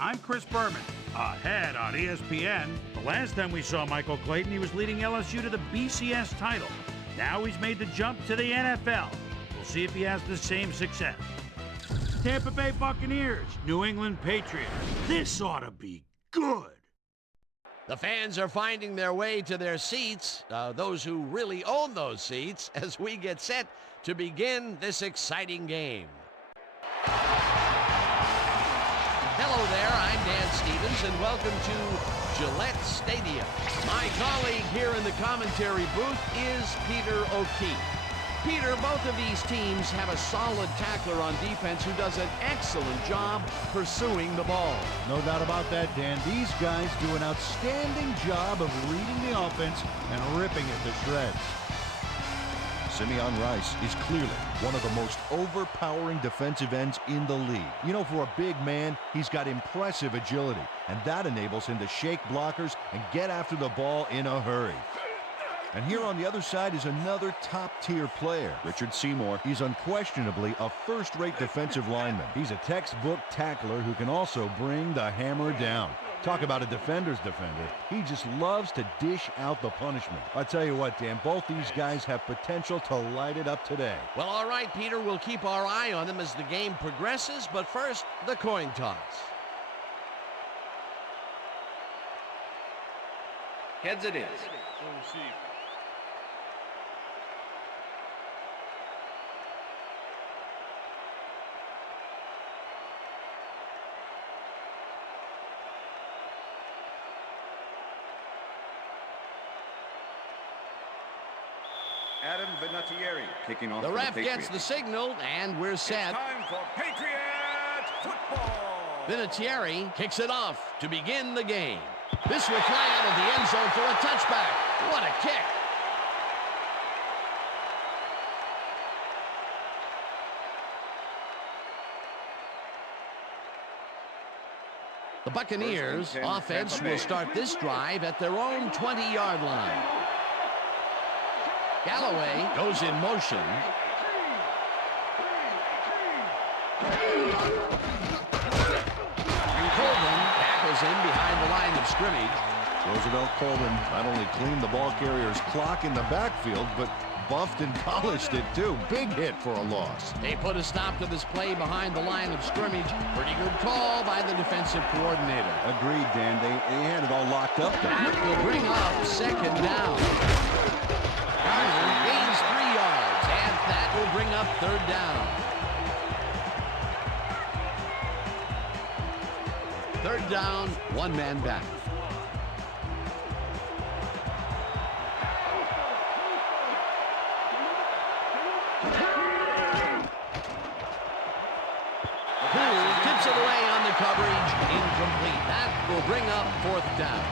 I'm Chris Berman. Ahead on ESPN, the last time we saw Michael Clayton, he was leading LSU to the BCS title. Now he's made the jump to the NFL. We'll see if he has the same success. Tampa Bay Buccaneers, New England Patriots. This ought to be good. The fans are finding their way to their seats, those who really own those seats, as we get set to begin this exciting game. Hello there, I'm Dan Stevens, and welcome to Gillette Stadium. My colleague here in the commentary booth is Peter O'Keefe. Peter, both of these teams have a solid tackler on defense who does an excellent job pursuing the ball. No doubt about that, Dan. These guys do an outstanding job of reading the offense and ripping it to shreds. Simeon Rice is clearly one of the most overpowering defensive ends in the league. You know, for a big man, he's got impressive agility, and that enables him to shake blockers and get after the ball in a hurry. And here on the other side is another top-tier player, Richard Seymour. He's unquestionably a first-rate defensive lineman. He's a textbook tackler who can also bring the hammer down. Talk about a defender's defender. He just loves to dish out the punishment. I tell you what, Dan, both these guys have potential to light it up today. Well, all right, Peter, we'll keep our eye on them as the game progresses, but first, the coin toss. Heads it is. Adam Vinatieri kicking off. The ref gets the signal, and we're set. It's time for Patriots football. Vinatieri kicks it off to begin the game. This will fly out of the end zone for a touchback. What a kick. The Buccaneers offense will start this drive at their own 20-yard line. Galloway goes in motion. Colvin tackles him behind the line of scrimmage. Roosevelt Colvin not only cleaned the ball carrier's clock in the backfield, but buffed and polished it too. Big hit for a loss. They put a stop to this play behind the line of scrimmage. Pretty good call by the defensive coordinator. Agreed, Dan. They had it all locked up there. That will bring up second down. Garner gains 3 yards, and that will bring up third down. Third down, one man back. Poole tips it away on the coverage, incomplete. That will bring up fourth down.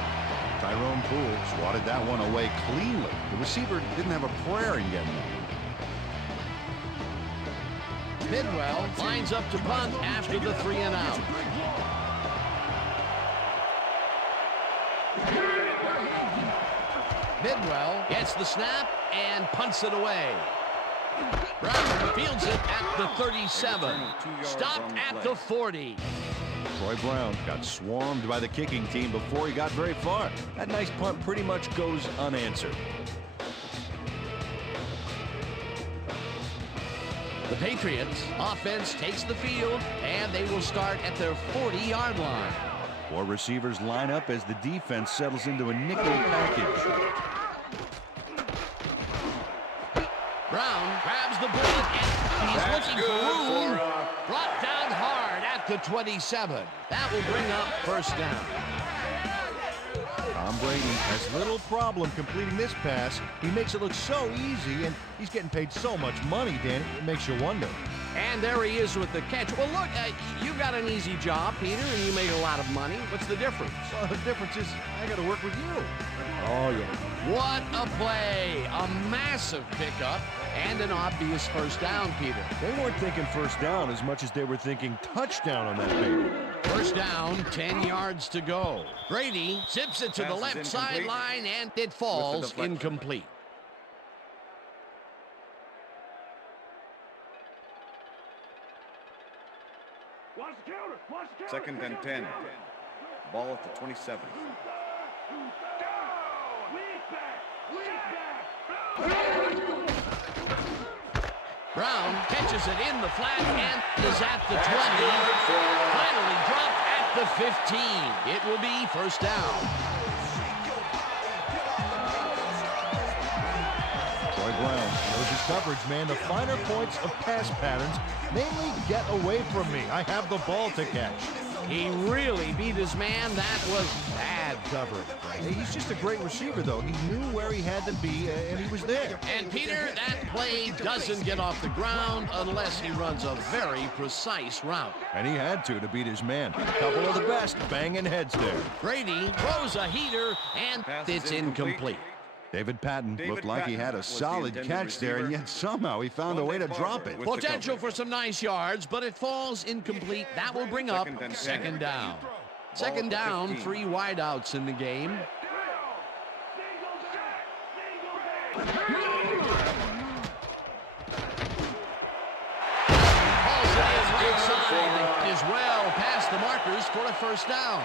Tyrone Poole swatted that one away cleanly. The receiver didn't have a prayer in getting it. Bidwell lines up to punt after the 3 and out. Bidwell gets the snap and punts it away. Brown fields it at the 37. Stopped at the 40. Troy Brown got swarmed by the kicking team before he got very far. That nice punt pretty much goes unanswered. The Patriots offense takes the field, and they will start at their 40-yard line. 4 receivers line up as the defense settles into a nickel package. Brown grabs the bullet, and he's looking for room. Brought down hard at the 27. That will bring up first down. Tom Brady has little problem completing this pass. He makes it look so easy, and he's getting paid so much money, Danny. It makes you wonder. And there he is with the catch. Well, look, you got an easy job, Peter, and you make a lot of money. What's the difference? Well, the difference is I got to work with you. Oh, yeah. What a play. A massive pickup and an obvious first down, Peter. They weren't thinking first down as much as they were thinking touchdown on that baby. First down, 10 yards to go. Brady zips it to the left sideline, and it falls incomplete. Watch the counter! Watch the Second and 10. Ball at the 27. Brown catches it in the flat and is at the 20. Finally dropped at the 15. It will be first down. Troy Brown knows his coverage, man. The finer points of pass patterns, namely get away from me. I have the ball to catch. He really beat his man. That was bad coverage. He's just a great receiver, though. He knew where he had to be, and he was there. And Peter, that play doesn't get off the ground unless he runs a very precise route. And he had to beat his man. A couple of the best banging heads there. Brady throws a heater, and it's incomplete. David Patton looked like he had a solid catch there, and yet somehow he found a way to drop it. Potential for some nice yards, but it falls incomplete. That will bring up second down. Second down, 3 wideouts in the game. Hauls it in right side. Is well past the markers for a first down.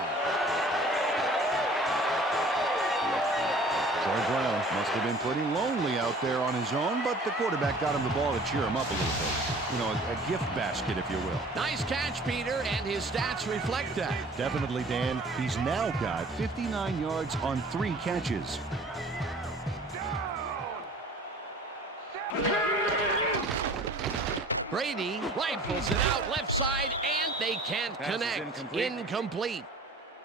Troy Brown must have been pretty lonely out there on his own, but the quarterback got him the ball to cheer him up a little bit. You know, a gift basket, if you will. Nice catch, Peter, and his stats reflect that. Definitely, Dan. He's now got 59 yards on 3 catches. Brady rifles it out left side, and they can't connect. Incomplete.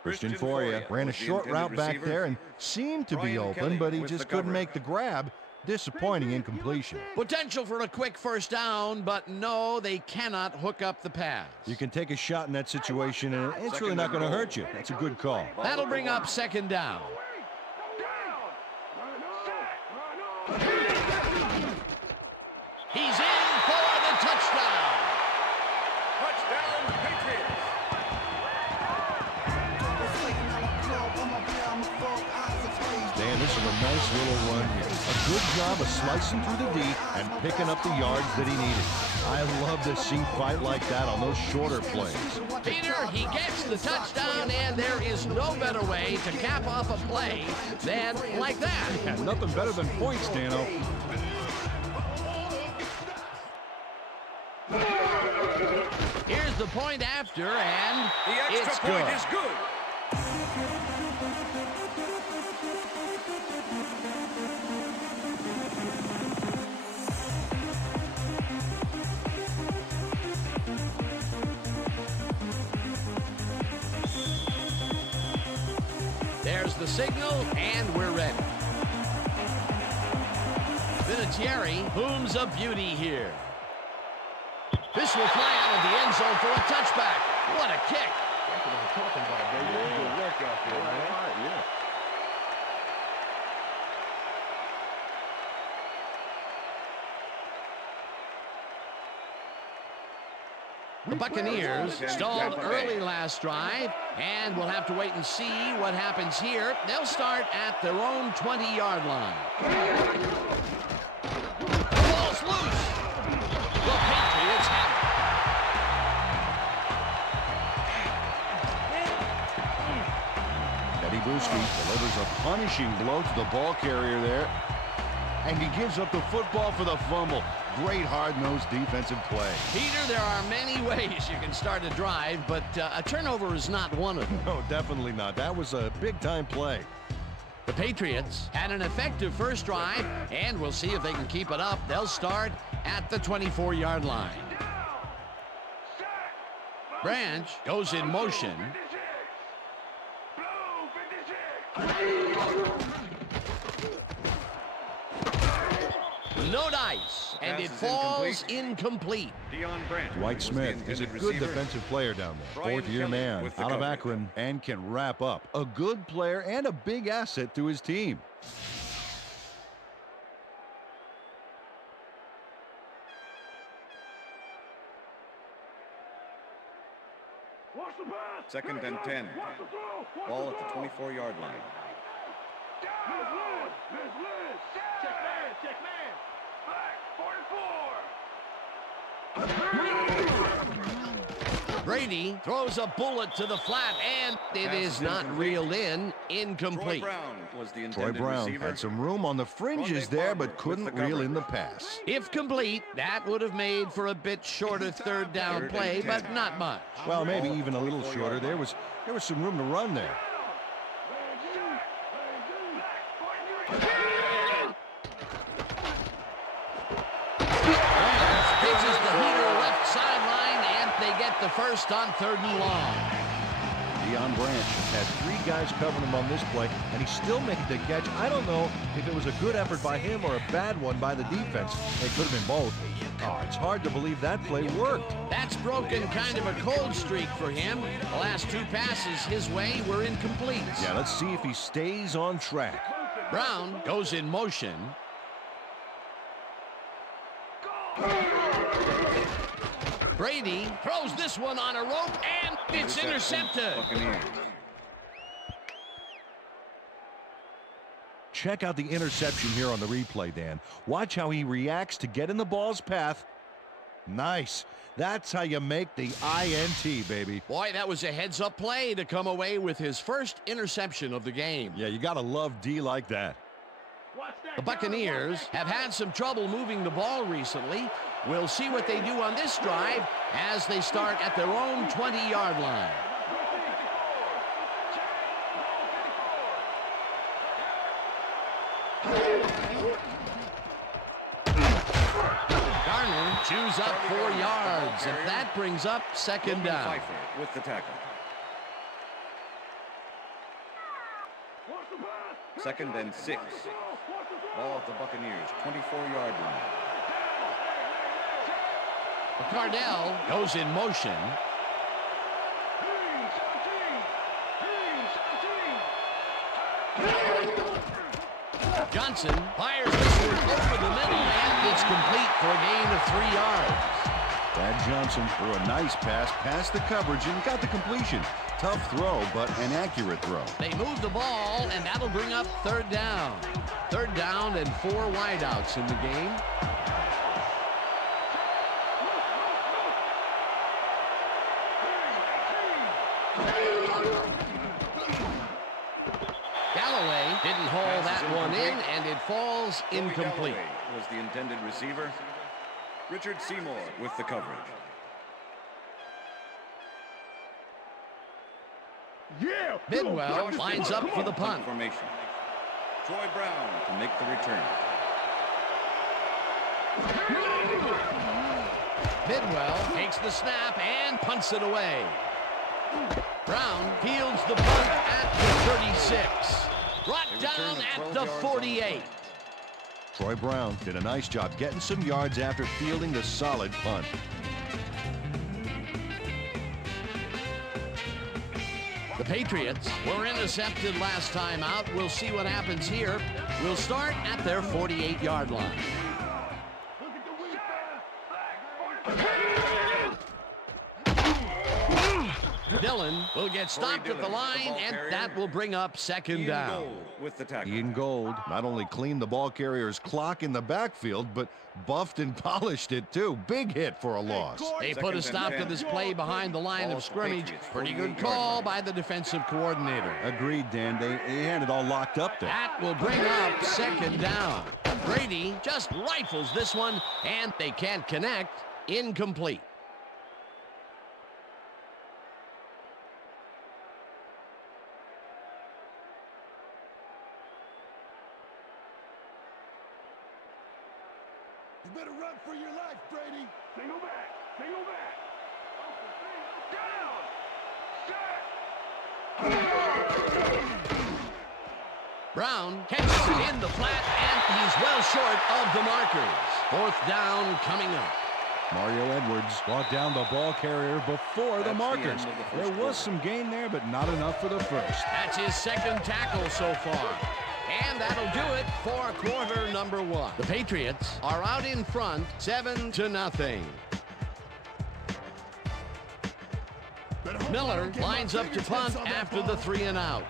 Christian Foria ran a short route back there and seemed to be open, but he just couldn't make the grab. Disappointing incompletion. Potential for a quick first down, but no, they cannot hook up the pass. You can take a shot in that situation, and it's really not going to hurt you. That's a good call. That'll bring up second down. He's in for the touchdown. Touchdown, Patriots. Dan, this is a nice little run here. A good job of slicing through the D and picking up the yards that he needed. I love to see fight like that on those shorter plays. Peter, he gets the touchdown, and there is no better way to cap off a play than like that. Yeah, nothing better than points, Dano. Here's the point after, and The it's extra point good. is good. There's the signal, and we're ready. Vinatieri booms a beauty here. This will fly out of the end zone for a touchback. What a kick. That's what I'm talking about, baby. That's good work out there, man. Yeah. The Buccaneers stalled early last drive, and we'll have to wait and see what happens here. They'll start at their own 20-yard line. The ball's loose. The Patriots have Eddie Bruschi delivers a punishing blow to the ball carrier there. And he gives up the football for the fumble. Great hard-nosed defensive play. Peter, there are many ways you can start a drive, but a turnover is not one of them. No, definitely not. That was a big-time play. The Patriots had an effective first drive, and we'll see if they can keep it up. They'll start at the 24-yard line. Branch goes in motion. No dice, and it falls incomplete. Dwight Smith is a good defensive player down there. Fourth-year man out of Akron and can wrap up. A good player and a big asset to his team. Second and 10. Ball at the 24-yard line. Brady throws a bullet to the flat, and it is not reeled in. Incomplete. Troy Brown was the Troy intended Brown receiver. had some room on the fringes there, but couldn't reel in the pass. If complete, that would have made for a bit shorter third down play, but not much. Well, maybe even a little shorter. There was some room to run there. Pitches the heater left sideline, and they get the first on 3rd and long. Deion Branch had 3 guys covering him on this play, and he still made the catch. I don't know if it was a good effort by him or a bad one by the defense. It could have been both. Oh, it's hard to believe that play worked. That's broken kind of a cold streak for him. The last 2 passes his way were incomplete. Yeah, let's see if he stays on track. Brown goes in motion. Brady throws this one on a rope, and it's intercepted. Buccaneers. Check out the interception here on the replay, Dan. Watch how he reacts to get in the ball's path. Nice. That's how you make the INT, baby. Boy, that was a heads-up play to come away with his first interception of the game. Yeah, you got to love D like that. The Buccaneers have had some trouble moving the ball recently. We'll see what they do on this drive as they start at their own 20-yard line. Garner chews up 4 yards, and that brings up 2nd down. Pfeiffer with the tackle. 2nd and 6. Ball at the Buccaneers 24-yard line. Cardell goes in motion. Johnson fires this one over the middle, and it's complete for a gain of 3 yards. Brad Johnson threw a nice pass past the coverage and got the completion. Tough throw, but an accurate throw. They move the ball, and that'll bring up 3rd down. 3rd down and 4 wideouts in the game. Galloway didn't haul that one in, and it falls incomplete. Galloway was the intended receiver. Richard Seymour with the coverage. Bidwell lines up for the punt. Formation. Troy Brown to make the return. Bidwell takes the snap and punts it away. Brown fields the punt at the 36. Brought down at the 48. Troy Brown did a nice job getting some yards after fielding the solid punt. The Patriots were intercepted last time out. We'll see what happens here. We'll start at their 48-yard line. Dillon will get stopped at the line, and that will bring up 2nd down. With the tackle. Ian Gold not only cleaned the ball carrier's clock in the backfield, but buffed and polished it too. Big hit for a loss. They put a stop to this play behind the line of scrimmage. Pretty good call by the defensive coordinator. Agreed, Dan. They had it all locked up there. That will bring up 2nd down. Brady just rifles this one, and they can't connect. Incomplete. You better run for your life, Brady. Single back. Single back. Down. Brown catches it in the flat, and he's well short of the markers. 4th down coming up. Mario Edwards brought down the ball carrier before the markers. There was some gain there, but not enough for the first. That's his 2nd tackle so far. And that'll do it for quarter number 1. The Patriots are out in front, 7-0. Miller lines up to punt after the 3 and out.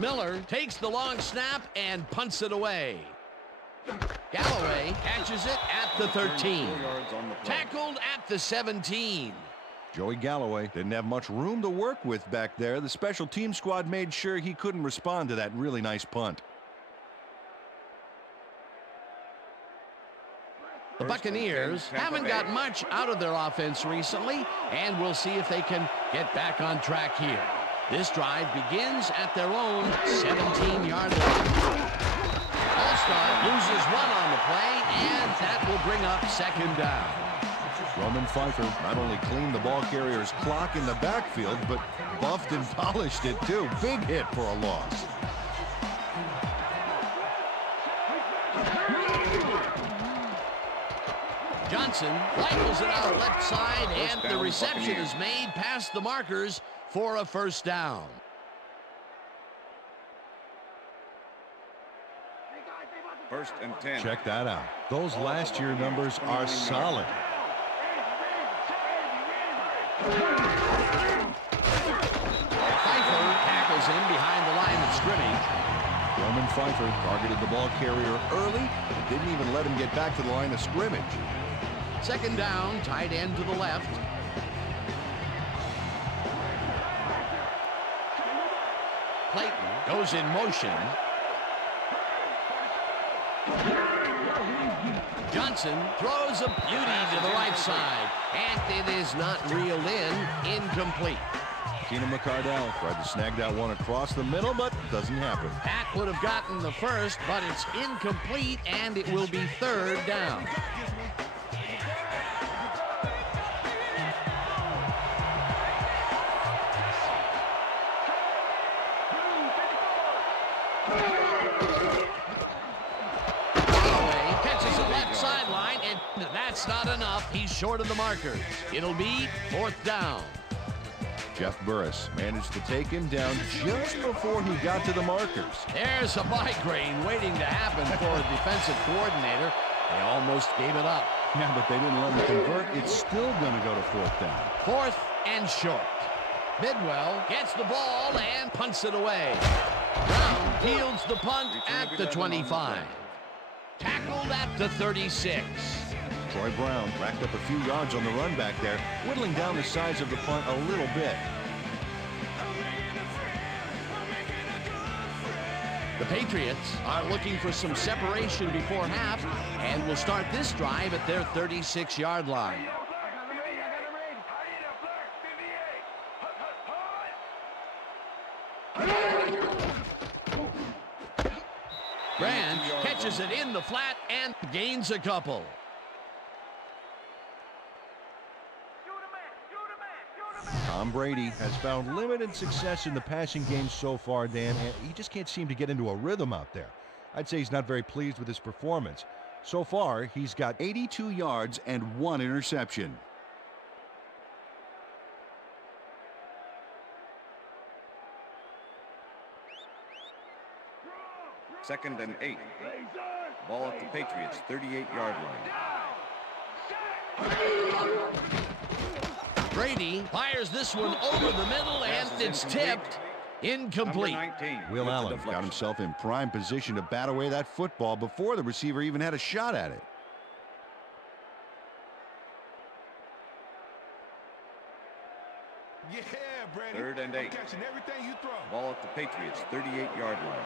Miller takes the long snap and punts it away. Galloway catches it at the 13. 4 yards on the play. Tackled at the 17. Joey Galloway didn't have much room to work with back there. The special team squad made sure he couldn't respond to that really nice punt. The Buccaneers haven't got much out of their offense recently, and we'll see if they can get back on track here. This drive begins at their own 17-yard line. All-Star loses one on the play, and that will bring up second down. Roman Pfeiffer not only cleaned the ball carrier's clock in the backfield, but buffed and polished it too. Big hit for a loss. Johnson rifles it out left side, and the reception is made past the markers for a first down. First and 10. Check that out. Those last year numbers are solid. Pfeiffer tackles him behind the line of scrimmage. Roman Pfeiffer targeted the ball carrier early and didn't even let him get back to the line of scrimmage. Second down, tight end to the left. Clayton goes in motion. Johnson throws a beauty to the right side, and it is not reeled in. Incomplete. Keenan McCardell tried to snag that one across the middle, but doesn't happen. That would have gotten the first, but it's incomplete, and it will be third down. That's not enough. He's short of the markers. It'll be fourth down. Jeff Burris managed to take him down just before he got to the markers. There's a migraine waiting to happen for a defensive coordinator. They almost gave it up. Yeah, but they didn't let him convert. It's still going to go to fourth down. Fourth and short. Bidwell gets the ball and punts it away. Brown fields the punt at the 25. Tackled at the 36. Troy Brown racked up a few yards on the run back there, whittling down the size of the punt a little bit. The Patriots are looking for some separation before half and will start this drive at their 36-yard line. Branch catches it in the flat and gains a couple. Tom Brady has found limited success in the passing game so far, Dan, and he just can't seem to get into a rhythm out there. I'd say he's not very pleased with his performance. So far, he's got 82 yards and 1 interception. Second and 8. Ball at the Patriots 38-yard line. Brady fires this one over the middle, and it's tipped. Incomplete. Will Allen got himself in prime position to bat away that football before the receiver even had a shot at it. Yeah, Brady. Third and 8. Catching everything you throw. Ball at the Patriots 38-yard line.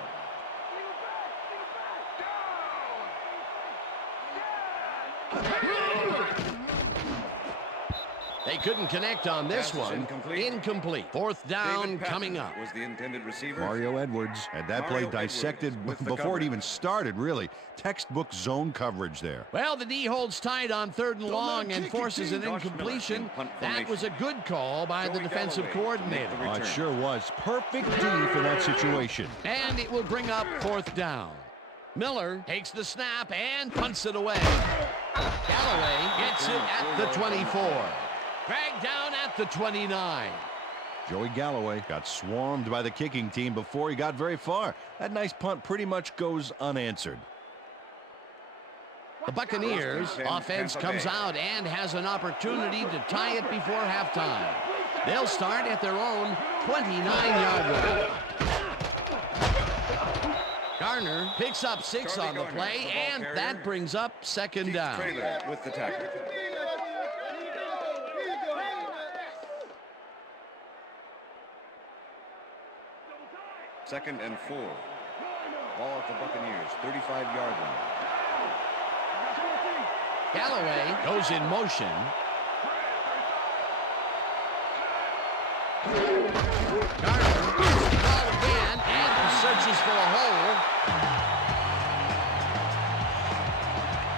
They couldn't connect on this one. Incomplete. Fourth down coming up. Was the intended receiver. Mario Edwards had that play dissected before it even started, really. Textbook zone coverage there. Well, the D holds tight on third and long and forces an incompletion. That was a good call by the defensive coordinator. Oh, it sure was. Perfect D for that situation. And it will bring up fourth down. Miller takes the snap and punts it away. Galloway gets it at the 24. Dragged down at the 29. Joey Galloway got swarmed by the kicking team before he got very far. That nice punt pretty much goes unanswered. The Buccaneers offense comes out and has an opportunity to tie it before halftime. They'll start at their own 29-yard line. Garner picks up 6 on the play, and that brings up second down. Trailer with the tackle. Second and 4. Ball at the Buccaneers, 35-yard line. Galloway goes in motion. Garner moves the ball again and searches for a hole.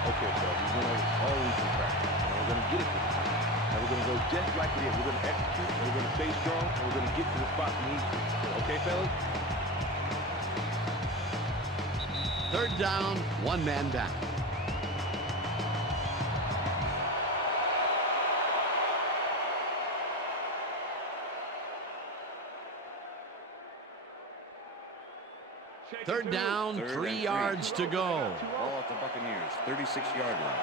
Okay, so we're going to always be practice. And we're going to get it to the top. And we're going to go just like it is. We're going to execute, and we're going to stay strong, and we're going to get to the spot we need to. Okay, fellas? Third down, 1 man down. Third down, 3 yards to go. Ball at the Buccaneers, 36-yard line.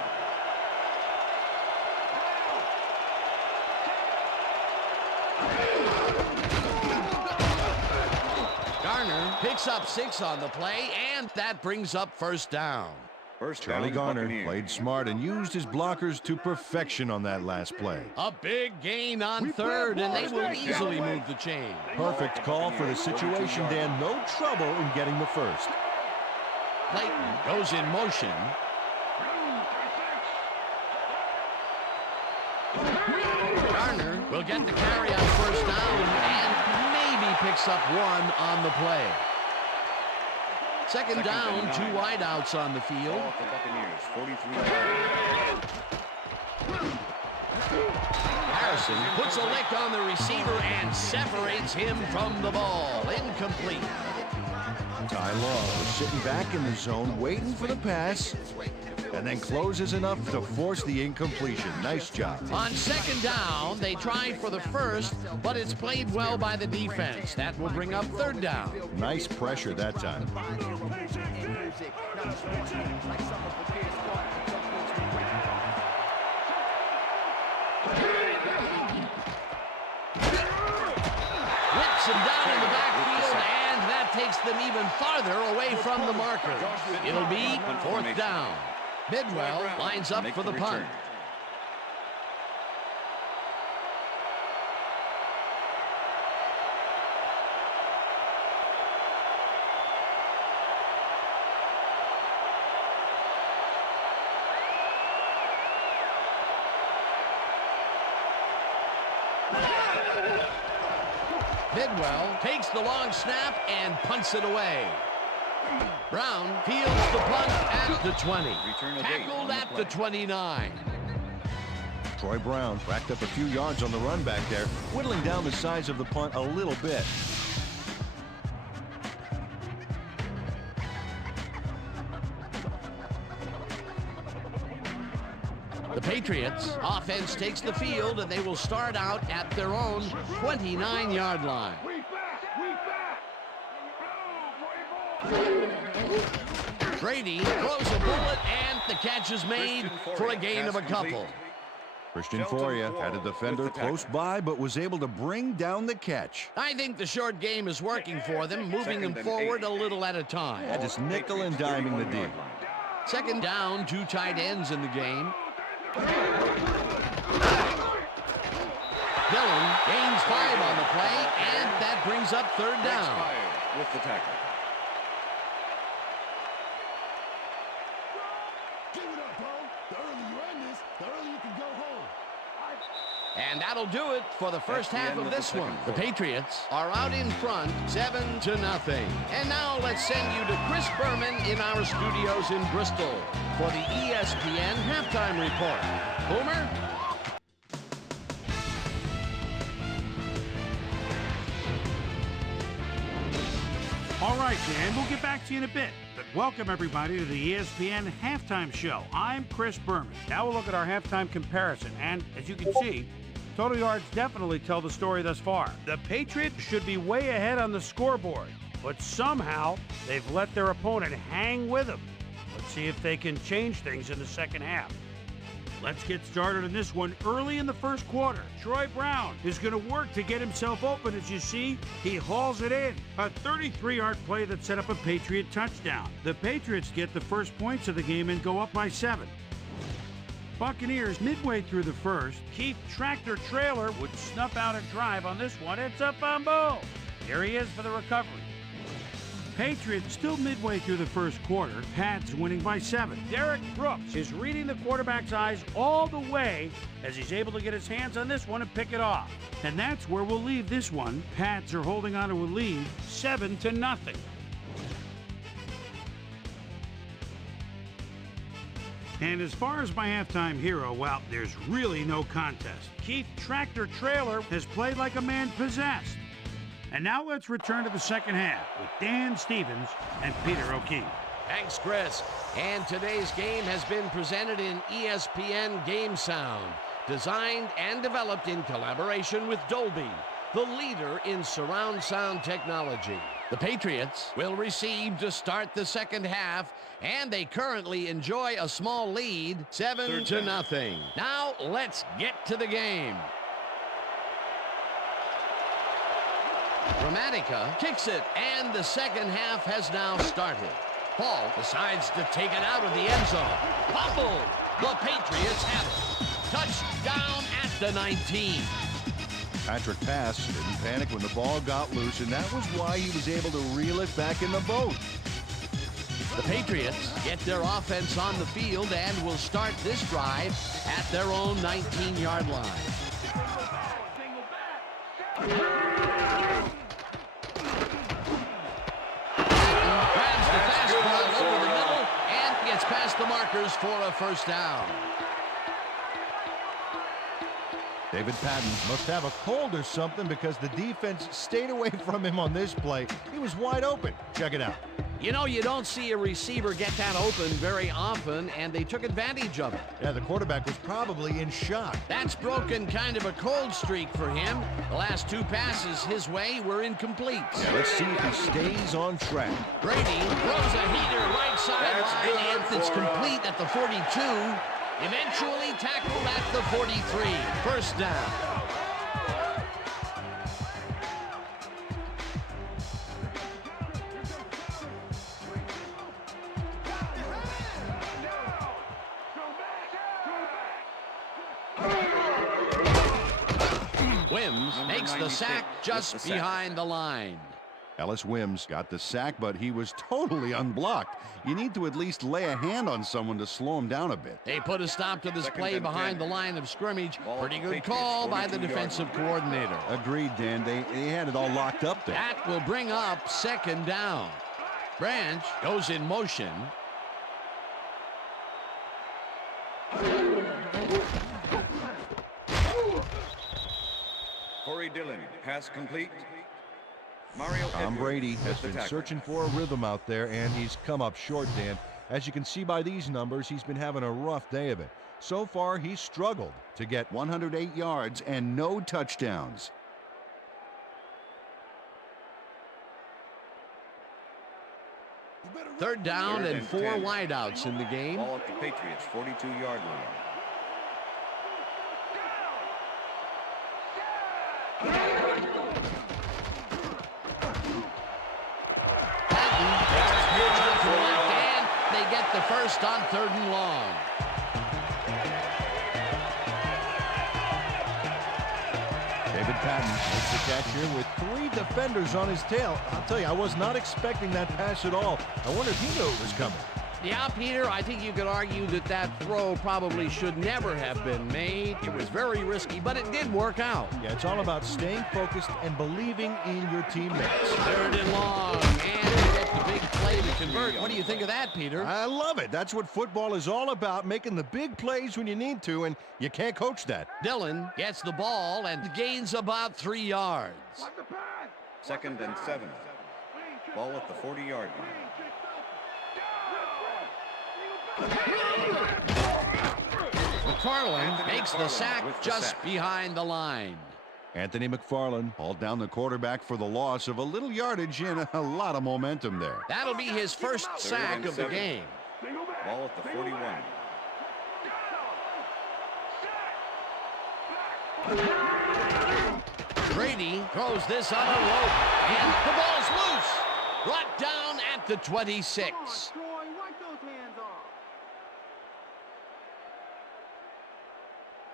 Garner picks up 6 on the play, and that brings up first down. Charlie Garner played smart and used his blockers to perfection on that last play. A big gain on third, and they will easily move the chain. Perfect call for the situation, Dan. No trouble in getting the first. Clayton goes in motion. Garner will get the carry on first down and maybe picks up 1 on the play. Second down, 2 wideouts on the field. Ball at the Buccaneers, 43-yard line. Harrison puts a lick on the receiver and separates him from the ball. Incomplete. Ty Law was sitting back in the zone waiting for the pass and then closes enough to force the incompletion. Nice job. On second down, they tried for the first, but it's played well by the defense. That will bring up third down. Nice pressure that time. Whips him down in the backfield, and that takes them even farther away from the marker. It'll be fourth down. Bidwell lines up for the punt. Bidwell takes the long snap and punts it away. Brown fields the punt at the 20. Tackled at the 29. Troy Brown racked up a few yards on the run back there, whittling down the size of the punt a little bit. The Patriots offense takes the field, and they will start out at their own 29-yard line. Brady throws a bullet, and the catch is made for a gain of a couple. Christian Foria had a defender close by, but was able to bring down the catch. I think the short game is working for them, moving them forward a little at a time. Yeah, just nickel and diming the deal. Second down, 2 tight ends in the game. Dillon gains 5 on the play, and that brings up third down. With the tackle. Give it up, Bo. The earlier you end this, the earlier you can go home. And that'll do it for the first half of this one. The Patriots are out in front, 7-0. And now let's send you to Chris Berman in our studios in Bristol for the ESPN Halftime Report. Boomer? All right, Dan, we'll get back to you in a bit. But welcome, everybody, to the ESPN Halftime Show. I'm Chris Berman. Now we'll look at our halftime comparison. And as you can see, total yards definitely tell the story thus far. The Patriots should be way ahead on the scoreboard, but somehow they've let their opponent hang with them. Let's see if they can change things in the second half. Let's get started on this one early in the first quarter. Troy Brown is going to work to get himself open. As you see, he hauls it in. A 33-yard play that set up a Patriot touchdown. The Patriots get the first points of the game and go up by 7. Buccaneers midway through the first. Keith Tractor Trailer would snuff out a drive on this one. It's a fumble. Here he is for the recovery. Patriots still midway through the first quarter. Pats winning by 7. Derek Brooks is reading the quarterback's eyes all the way as he's able to get his hands on this one and pick it off. And that's where we'll leave this one. Pats are holding on to a lead, 7-0. And as far as my halftime hero, well, there's really no contest. Keith Tractor Trailer has played like a man possessed. And now let's return to the second half with Dan Stevens and Peter O'Keefe. Thanks, Chris. And today's game has been presented in ESPN Game Sound, designed and developed in collaboration with Dolby, the leader in surround sound technology. The Patriots will receive to start the second half, and they currently enjoy a small lead, 7-0. Now let's get to the game. Dramatica kicks it, and the second half has now started. Paul decides to take it out of the end zone. Fumbled. The Patriots have it. Touchdown at the 19. Patrick passed, didn't panic when the ball got loose, and that was why he was able to reel it back in the boat. The Patriots get their offense on the field and will start this drive at their own 19-yard line. Grabs the fastball over the middle and gets past the markers for a first down. David Patton must have a cold or something because the defense stayed away from him on this play. He was wide open. Check it out. You know, you don't see a receiver get that open very often, and they took advantage of it. Yeah, the quarterback was probably in shock. That's broken kind of a cold streak for him. The last 2 passes his way were incomplete. Yeah, let's see if he stays on track. Brady throws a heater right sideline, and it's complete at the 42. Eventually tackled at the 43. First down. Wims makes the sack just behind the line. Ellis Wims got the sack, but he was totally unblocked. You need to at least lay a hand on someone to slow him down a bit. They put a stop to this play behind the line of scrimmage. Pretty good call by the defensive coordinator. Agreed, Dan. They had it all locked up there. That will bring up second down. Branch goes in motion. Corey Dillon, pass complete. Mario Tom Edwards Brady has with the been tackle. searching for a rhythm out there, and he's come up short, Dan. As you can see by these numbers, he's been having a rough day of it. So far, he's struggled to get 108 yards and no touchdowns. Third down and 4 wideouts in the game. Ball at the Patriots, 42-yard line. And they get the first on 3rd and long. David Patton makes the catch here with 3 defenders on his tail. I'll tell you, I was not expecting that pass at all. I wonder if he knew it was coming. Yeah, Peter, I think you could argue that that throw probably should never have been made. It was very risky, but it did work out. Yeah, it's all about staying focused and believing in your teammates. 3rd and long, and they get the big play to convert. What do you think of that, Peter? I love it. That's what football is all about, making the big plays when you need to, and you can't coach that. Dillon gets the ball and gains about 3 yards. 2nd and 7. Ball at the 40-yard line. McFarland makes the sack just behind the line. Anthony McFarland hauled down the quarterback for the loss of a little yardage and a lot of momentum there. That'll be his first sack of the game. Ball at the 41. Brady throws this on a rope, and the ball's loose. Brought down at the 26.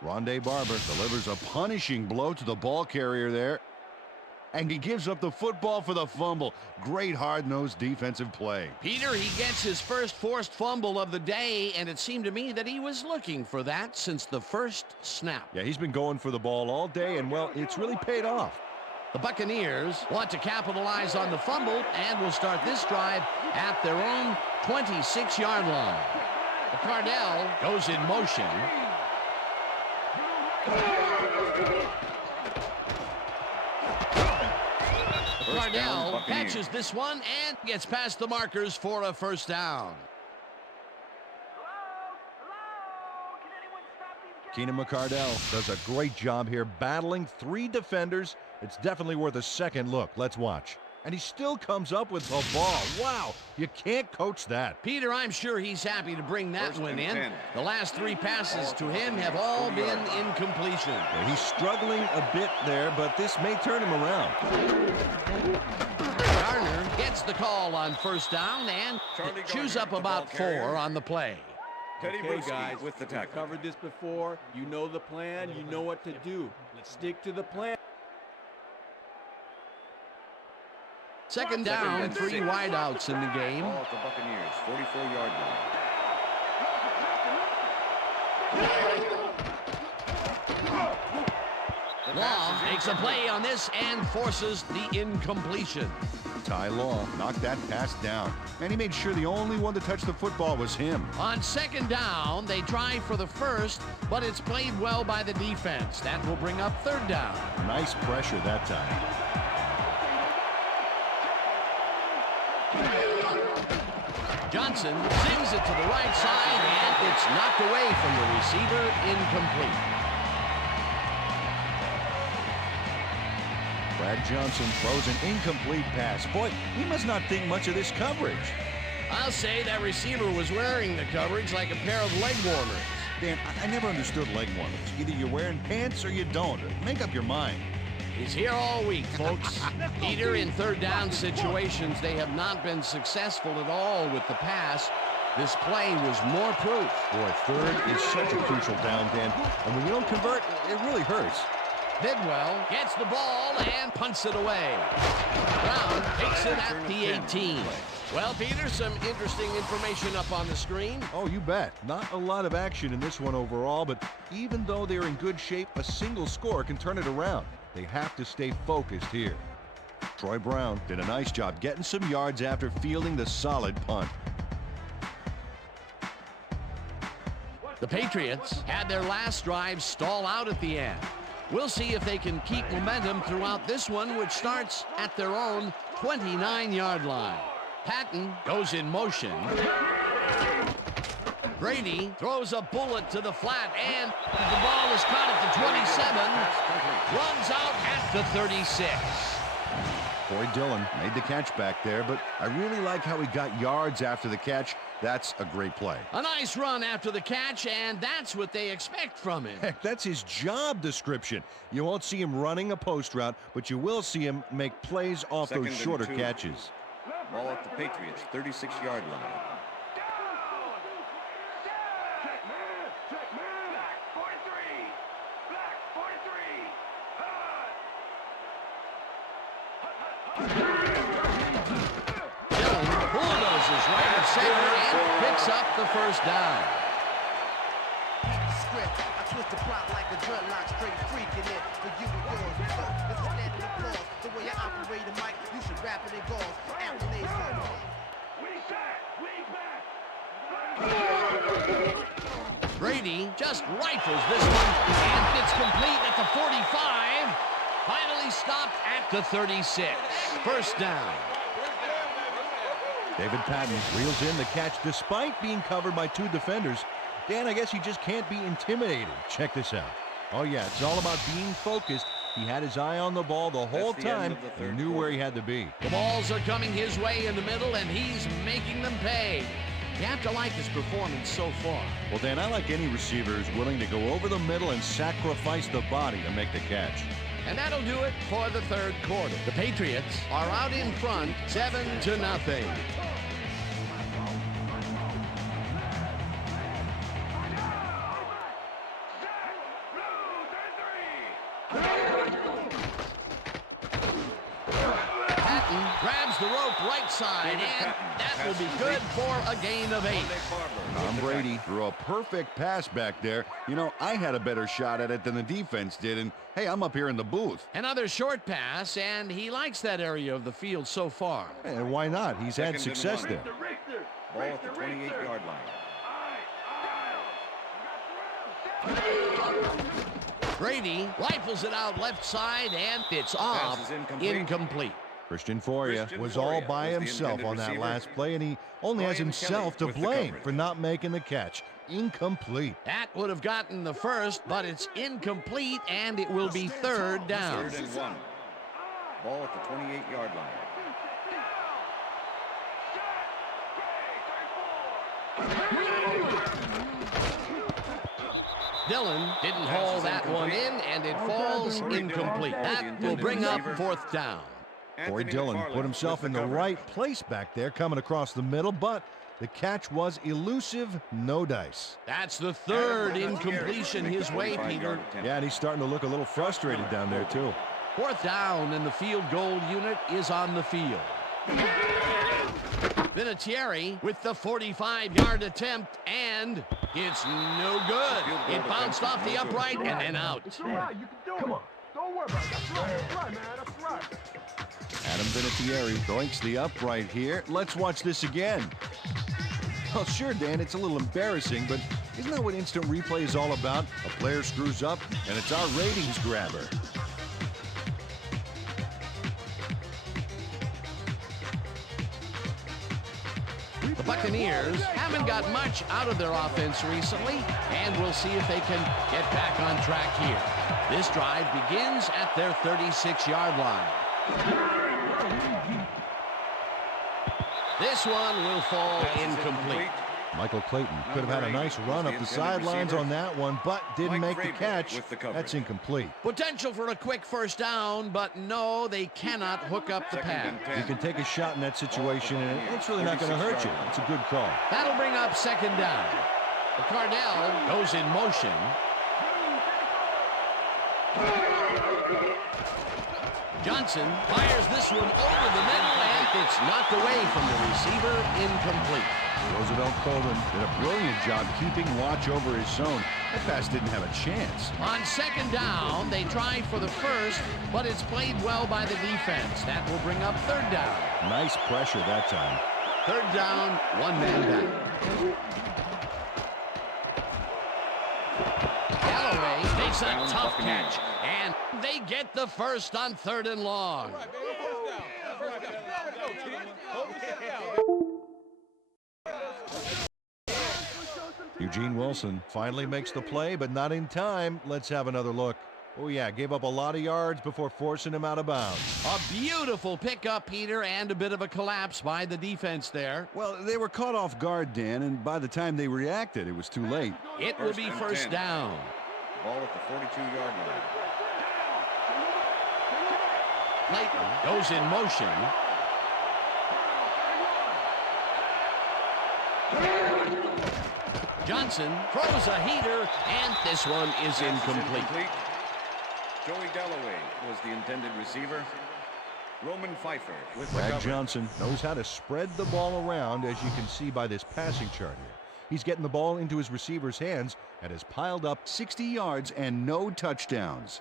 Rondé Barber delivers a punishing blow to the ball carrier there. And he gives up the football for the fumble. Great hard-nosed defensive play. Peter, he gets his first forced fumble of the day, and it seemed to me that he was looking for that since the first snap. Yeah, he's been going for the ball all day, and, well, it's really paid off. The Buccaneers want to capitalize on the fumble and will start this drive at their own 26-yard line. Cardell goes in motion. Cardell catches this one and gets past the markers for a first down. Keenan McCardell does a great job here battling 3 defenders. It's definitely worth a second look. Let's watch. And he still comes up with the ball. Wow, you can't coach that. Peter, I'm sure he's happy to bring that one in. 10. The last 3 passes to him have all been incompletion. Yeah, he's struggling a bit there, but this may turn him around. Garner gets the call on first down and chews up about 4 on the play. Okay, guys, with the tackle. Covered this before. You know the plan. You know what to do. Let's stick to the plan. Second down, 3 wideouts in the game. Ball at the Buccaneers, 44-yard line. Law makes a play on this and forces the incompletion. Ty Law knocked that pass down, and he made sure the only one to touch the football was him. On second down, they try for the first, but it's played well by the defense. That will bring up third down. Nice pressure that time. Johnson sings it to the right side, and it's knocked away from the receiver, incomplete. Brad Johnson throws an incomplete pass. Boy, he must not think much of this coverage. I'll say that receiver was wearing the coverage like a pair of leg warmers. Dan, I never understood leg warmers. Either you're wearing pants or you don't. Make up your mind. He's here all week, folks. Peter, in third down situations, they have not been successful at all with the pass. This play was more proof. Boy, third is such a crucial down, Dan. And when you don't convert, it really hurts. Bidwell gets the ball and punts it away. Brown takes it at the 18. Well, Peter, some interesting information up on the screen. Oh, you bet. Not a lot of action in this one overall, but even though they're in good shape, a single score can turn it around. They have to stay focused here. Troy Brown did a nice job getting some yards after fielding the solid punt. The Patriots had their last drive stall out at the end. We'll see if they can keep momentum throughout this one, which starts at their own 29-yard line. Patton goes in motion. Brady throws a bullet to the flat, and the ball is caught at the 27, runs out at the 36. Corey Dillon made the catch back there, but I really like how he got yards after the catch. That's a great play. A nice run after the catch, and that's what they expect from him. Heck, that's his job description. You won't see him running a post route, but you will see him make plays off those shorter catches. Ball at the Patriots, 36-yard line. Picks up the first down. I twist the plot like a dreadlock, straight freaking it for you and yours. So, this is standing applause. The way I operate a mic, you should rap it in gauze. Brady just rifles this one, and it's complete at the 45. Finally stopped at the 36. First down. David Patton reels in the catch despite being covered by 2 defenders. Dan, I guess he just can't be intimidated. Check this out. Oh, yeah, it's all about being focused. He had his eye on the ball the whole time and knew where he had to be. The balls are coming his way in the middle, and he's making them pay. You have to like his performance so far. Well, Dan, I like any receiver who's willing to go over the middle and sacrifice the body to make the catch. And that'll do it for the third quarter. The Patriots are out in front, 7-0. Grabs the rope right side, and that will be good for a gain of 8. Tom Brady threw a perfect pass back there. You know, I had a better shot at it than the defense did, and hey, I'm up here in the booth. Another short pass, and he likes that area of the field so far. And why not? He's had success there. Ball at the 28-yard line. Brady rifles it out left side, and it's off. Incomplete. Christian Foria was all by himself on that last play, and he only has himself to blame for not making the catch. Incomplete. That would have gotten the first, but it's incomplete, and it will be third down. 3rd and 1. Ball at the 28-yard line. Dillon didn't haul that one in, and it falls incomplete. That will bring up 4th down. Corey Dillon put himself in the right place back there, coming across the middle, but the catch was elusive, no dice. That's the 3rd incompletion his way, Peter. Yeah, and he's starting to look a little frustrated down there, too. 4th down, and the field goal unit is on the field. Vinatieri with the 45-yard attempt, and it's no good. It bounced off the upright and then out. It's all right. You can do it. Come on. Don't worry about it. That's right, man. That's right. Adam Vinatieri doinks the upright here. Let's watch this again. Well, sure, Dan, it's a little embarrassing, but isn't that what instant replay is all about? A player screws up, and it's our ratings grabber. The Buccaneers haven't got much out of their offense recently, and we'll see if they can get back on track here. This drive begins at their 36-yard line. This one will fall incomplete. Michael Clayton could have had a nice run up the sidelines on that one, but didn't make the catch. That's incomplete. Potential for a quick first down, but no, they cannot hook up the pass. You can take a shot in that situation, and it's really not going to hurt you. It's a good call. That'll bring up 2nd down. Cardell goes in motion. Johnson fires this one over the middle, and it's knocked away from the receiver, incomplete. Roosevelt Colvin did a brilliant job keeping watch over his zone. That pass didn't have a chance. On 2nd down, they tried for the first, but it's played well by the defense. That will bring up 3rd down. Nice pressure that time. 3rd down, 1 man back. Galloway makes a tough catch, and they get the first on 3rd and long. Eugene Wilson finally makes the play, but not in time. Let's have another look. Oh, yeah, gave up a lot of yards before forcing him out of bounds. A beautiful pickup, Peter, and a bit of a collapse by the defense there. Well, they were caught off guard, Dan, and by the time they reacted, it was too late. It will be 1st down. Ball at the 42-yard line. Clayton goes in motion. Johnson throws a heater, and this one is incomplete. Joey Galloway was the intended receiver. Roman Pfeiffer with the Brad cover. Johnson knows how to spread the ball around, as you can see by this passing chart here. He's getting the ball into his receiver's hands and has piled up 60 yards and no touchdowns.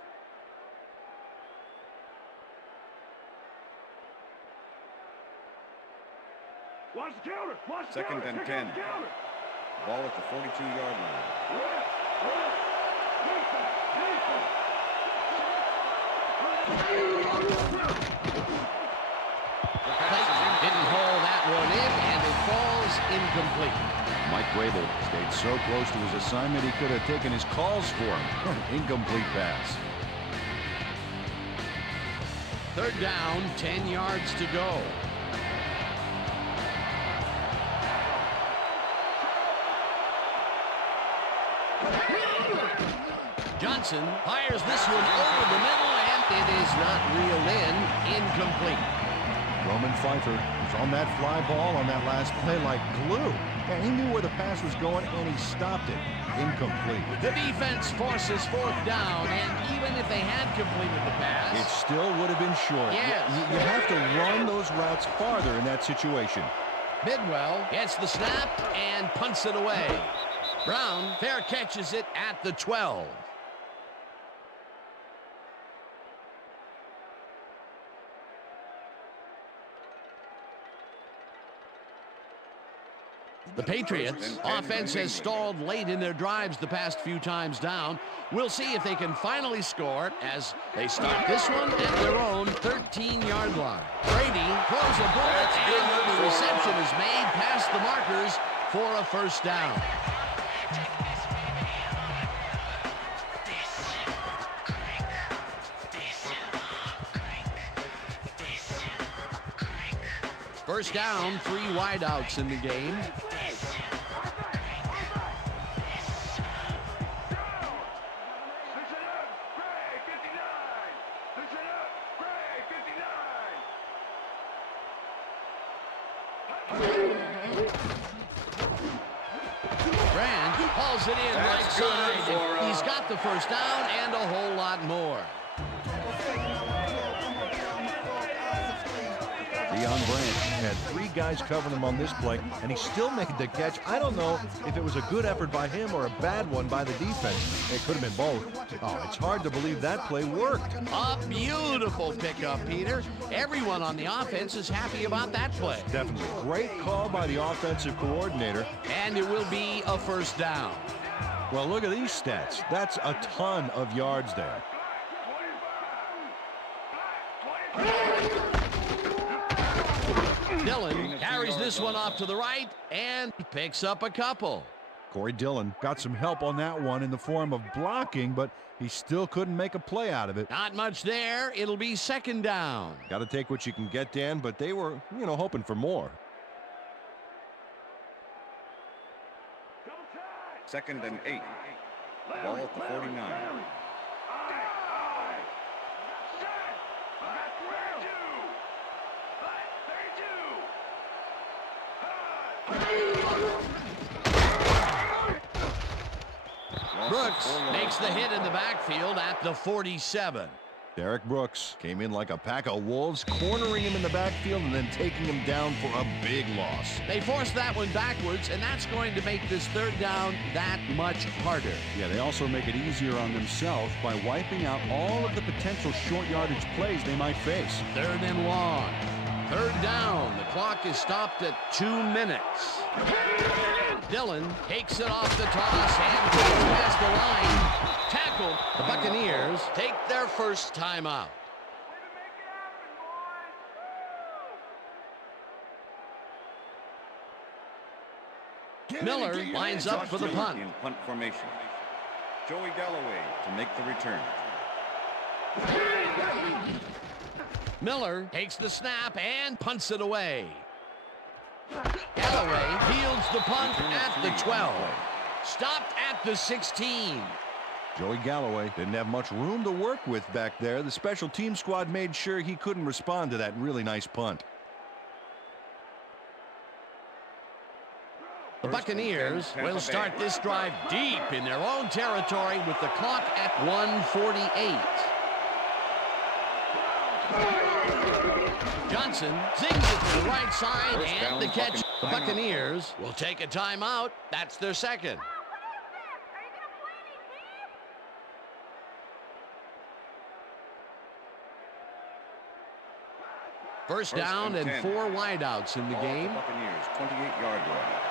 Watch the counter. Watch the 2nd and 10. Ball at the 42-yard line. Didn't haul that one in, and it falls incomplete. Mike Grable stayed so close to his assignment he could have taken his calls for him. Incomplete pass. 3rd down, 10 yards to go. Johnson fires this one over the middle, and it is not reeled in. Incomplete. Roman Pfeiffer was on that fly ball on that last play like glue. And he knew where the pass was going, and he stopped it. Incomplete. The defense forces fourth down, and even if they had completed the pass, it still would have been short. Yes. You have to run those routes farther in that situation. Bidwell gets the snap and punts it away. Brown fair catches it at the 12. The Patriots offense has stalled late in their drives the past few times down. We'll see if they can finally score as they start this one at their own 13-yard line. Brady throws a bullet, and the reception is made past the markers for a first down. First down, 3 wideouts in the game. Grant hauls it in right side. He's got the first down and a whole lot more. Deion Branch had 3 guys covering him on this play, and he still made the catch. I don't know if it was a good effort by him or a bad one by the defense. It could have been both. Oh, it's hard to believe that play worked. A beautiful pickup, Peter. Everyone on the offense is happy about that play. Definitely. Great call by the offensive coordinator. And it will be a first down. Well, look at these stats. That's a ton of yards there. Dillon carries this one off to the right and picks up a couple. Corey Dillon got some help on that one in the form of blocking, but he still couldn't make a play out of it. Not much there. It'll be second down. Got to take what you can get, Dan, but they were, hoping for more. Second and 8. Ball at the 49. Brooks makes the hit in the backfield at the 47. Derek Brooks came in like a pack of wolves, cornering him in the backfield and then taking him down for a big loss. They forced that one backwards, and that's going to make this third down that much harder. Yeah, they also make it easier on themselves by wiping out all of the potential short yardage plays they might face. Third and long. Third down. The clock is stopped at 2 minutes. Dillon takes it off the toss and goes past the line. Tackled. The Buccaneers take their first timeout. Miller lines up for the punt. In punt formation. Joey Galloway to make the return. Miller takes the snap and punts it away. Galloway fields the punt at the 12. Stopped at the 16. Joey Galloway didn't have much room to work with back there. The special team squad made sure he couldn't respond to that really nice punt. The Buccaneers will start this drive deep in their own territory with the clock at 1:48. Johnson zings it to the right side and the catch. The Buccaneers will take a timeout. That's their second. First down and 4 wideouts in the game. Buccaneers 28-yard line.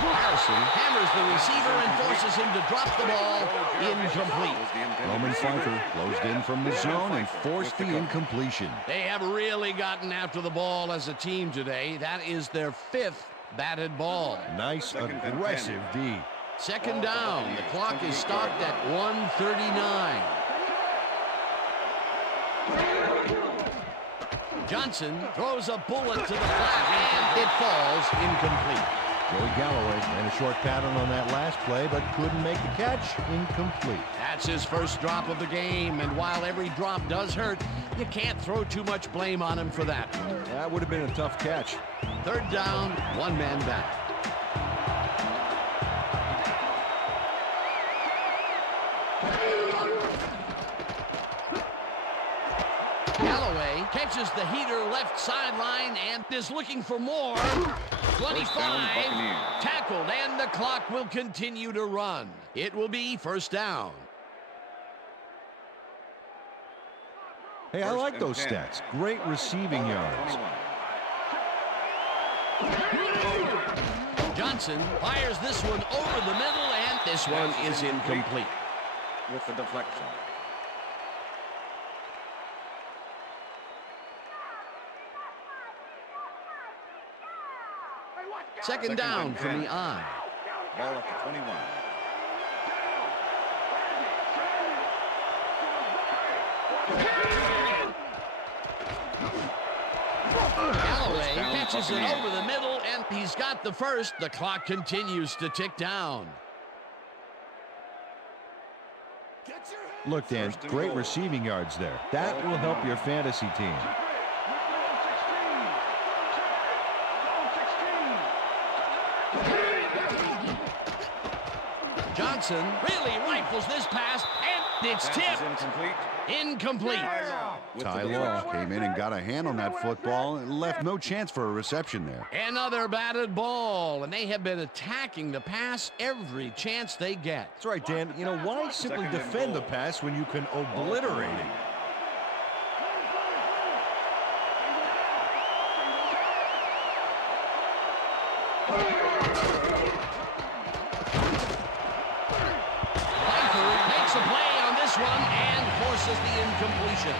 Harrison hammers the receiver and forces him to drop the ball. Incomplete. Roman Pfeiffer closed in from the zone and forced the incompletion. They have really gotten after the ball as a team today. That is their 5th batted ball. Nice, aggressive D. Second down. The clock is stopped at 1:39. Johnson throws a bullet to the flat, and it falls incomplete. Joey Galloway ran a short pattern on that last play, but couldn't make the catch. Incomplete. That's his first drop of the game, and while every drop does hurt, you can't throw too much blame on him for that. That would have been a tough catch. Third down, one man back. Galloway catches the heater left sideline and is looking for more. 25, tackled, and the clock will continue to run. It will be first down. Hey, I like those stats. Great receiving yards. Johnson fires this one over the middle, and this one is incomplete. With the deflection. Second down from the eye. Ball at the 21. Galloway catches it over the middle, and he's got the first. The clock continues to tick down. Look, Dan, great receiving yards there. That will help your fantasy team. Johnson really rifles this pass, and it's tipped. Incomplete. Ty Law came in and got a hand on that football and left no chance for a reception there. Another batted ball, and they have been attacking the pass every chance they get. That's right, Dan. You know, why simply defend the pass when you can obliterate it? The incompletion.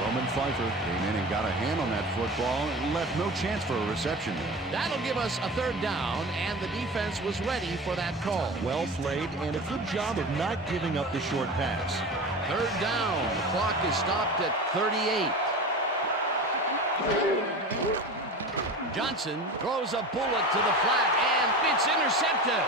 Roman Pfeiffer came in and got a hand on that football and left no chance for a reception there. That'll give us a third down, and the defense was ready for that call. Well played, and a good job of not giving up the short pass. Third down. The clock is stopped at 38. Johnson throws a bullet to the flat, and it's intercepted.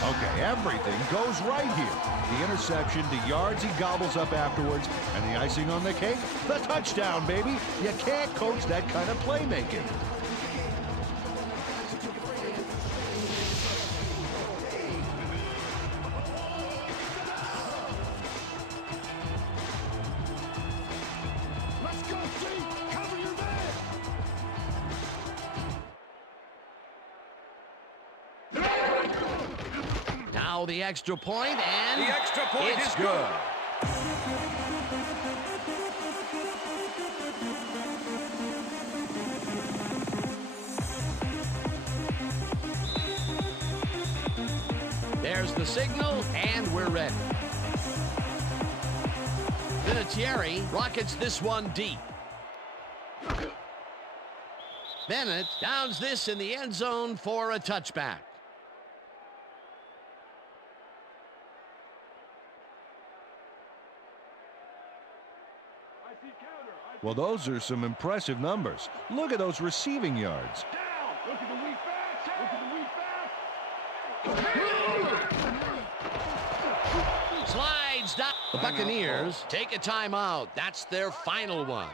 Okay, everything goes right here. The interception, the yards he gobbles up afterwards, and the icing on the cake, the touchdown, baby. You can't coach that kind of playmaking. Now the extra point, and the extra point it's is good. There's the signal, and we're ready. Vinatieri rockets this one deep. Bennett downs this in the end zone for a touchback. Well, those are some impressive numbers. Look at those receiving yards. Look at the weak back. Slides down. The Buccaneers take a timeout. That's their final one.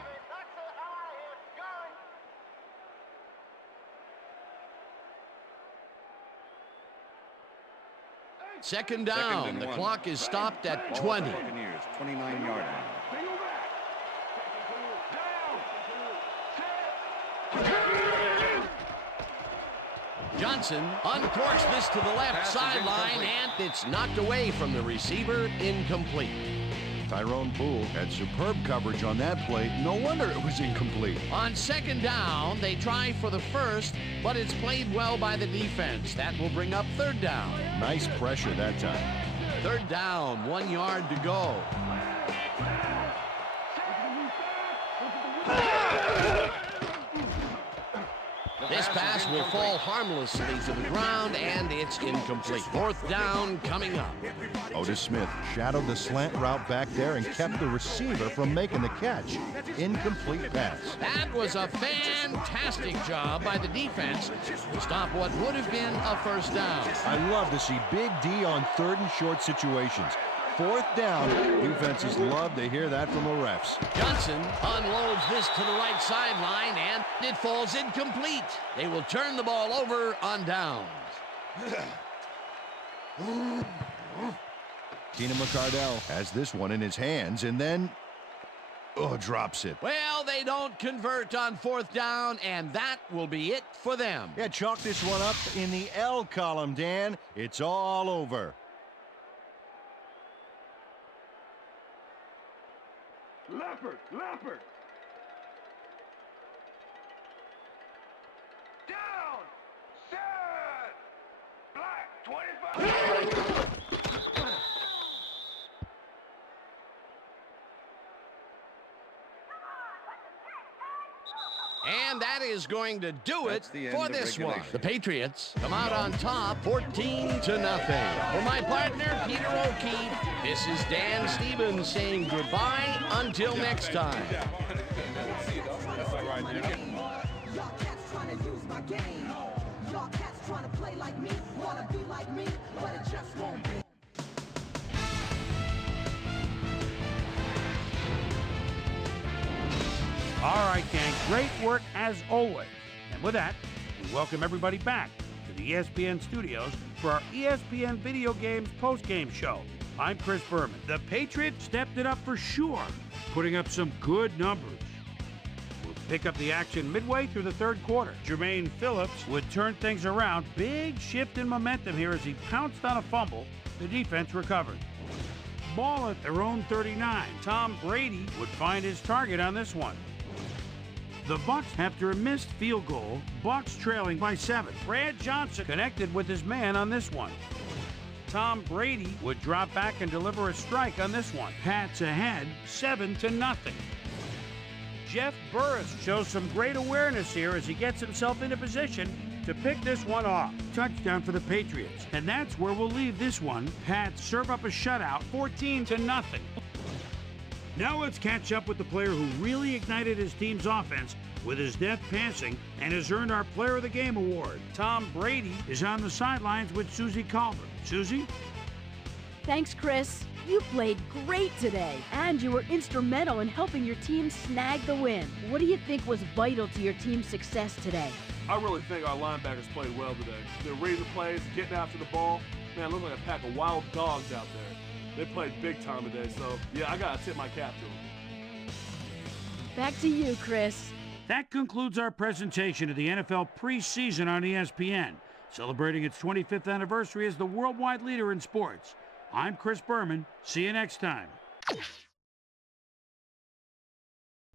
Second down. The clock is stopped at 20. Buccaneers, 29-yard line. Johnson uncorks this to the left sideline, and it's knocked away from the receiver. Incomplete. Tyrone Poole had superb coverage on that play. No wonder it was incomplete. On second down, they try for the first, but it's played well by the defense. That will bring up third down. Nice pressure that time. Third down, 1 yard to go. This pass will fall harmlessly to the ground, and it's incomplete. Fourth down coming up. Otis Smith shadowed the slant route back there and kept the receiver from making the catch. Incomplete pass. That was a fantastic job by the defense to stop what would have been a first down. I love to see Big D on third and short situations. Fourth down, defenses love to hear that from the refs. Johnson unloads this to the right sideline, and it falls incomplete. They will turn the ball over on downs. Keenan McCardell has this one in his hands and then drops it. Well, they don't convert on fourth down, and that will be it for them. Yeah, chalk this one up in the L column, Dan. It's all over. Leopard! Leopard! Down! Set! Black! 25! And that is going to do it for this one. The Patriots come out on top 14-0. For my partner, Peter O'Keefe, this is Dan Stevens saying goodbye until next time. All right, gang, great work as always. And with that, we welcome everybody back to the ESPN studios for our ESPN Video Games post-game show. I'm Chris Berman. The Patriots stepped it up for sure, putting up some good numbers. We'll pick up the action midway through the third quarter. Jermaine Phillips would turn things around. Big shift in momentum here as he pounced on a fumble. The defense recovered. Ball at their own 39. Tom Brady would find his target on this one. The Bucs, after a missed field goal, Bucs trailing by 7. Brad Johnson connected with his man on this one. Tom Brady would drop back and deliver a strike on this one. Pats ahead, 7-0. Jeff Burris shows some great awareness here as he gets himself into position to pick this one off. Touchdown for the Patriots. And that's where we'll leave this one. Pats serve up a shutout, 14-0. Now let's catch up with the player who really ignited his team's offense with his deft passing and has earned our Player of the Game award. Tom Brady is on the sidelines with Susie Colbert. Susie? Thanks, Chris. You played great today, and you were instrumental in helping your team snag the win. What do you think was vital to your team's success today? I really think our linebackers played well today. They're reading the plays, getting after the ball. Man, it looked like a pack of wild dogs out there. They played big time today, so yeah, I gotta tip my cap to them. Back to you, Chris. That concludes our presentation of the NFL preseason on ESPN, celebrating its 25th anniversary as the worldwide leader in sports. I'm Chris Berman. See you next time.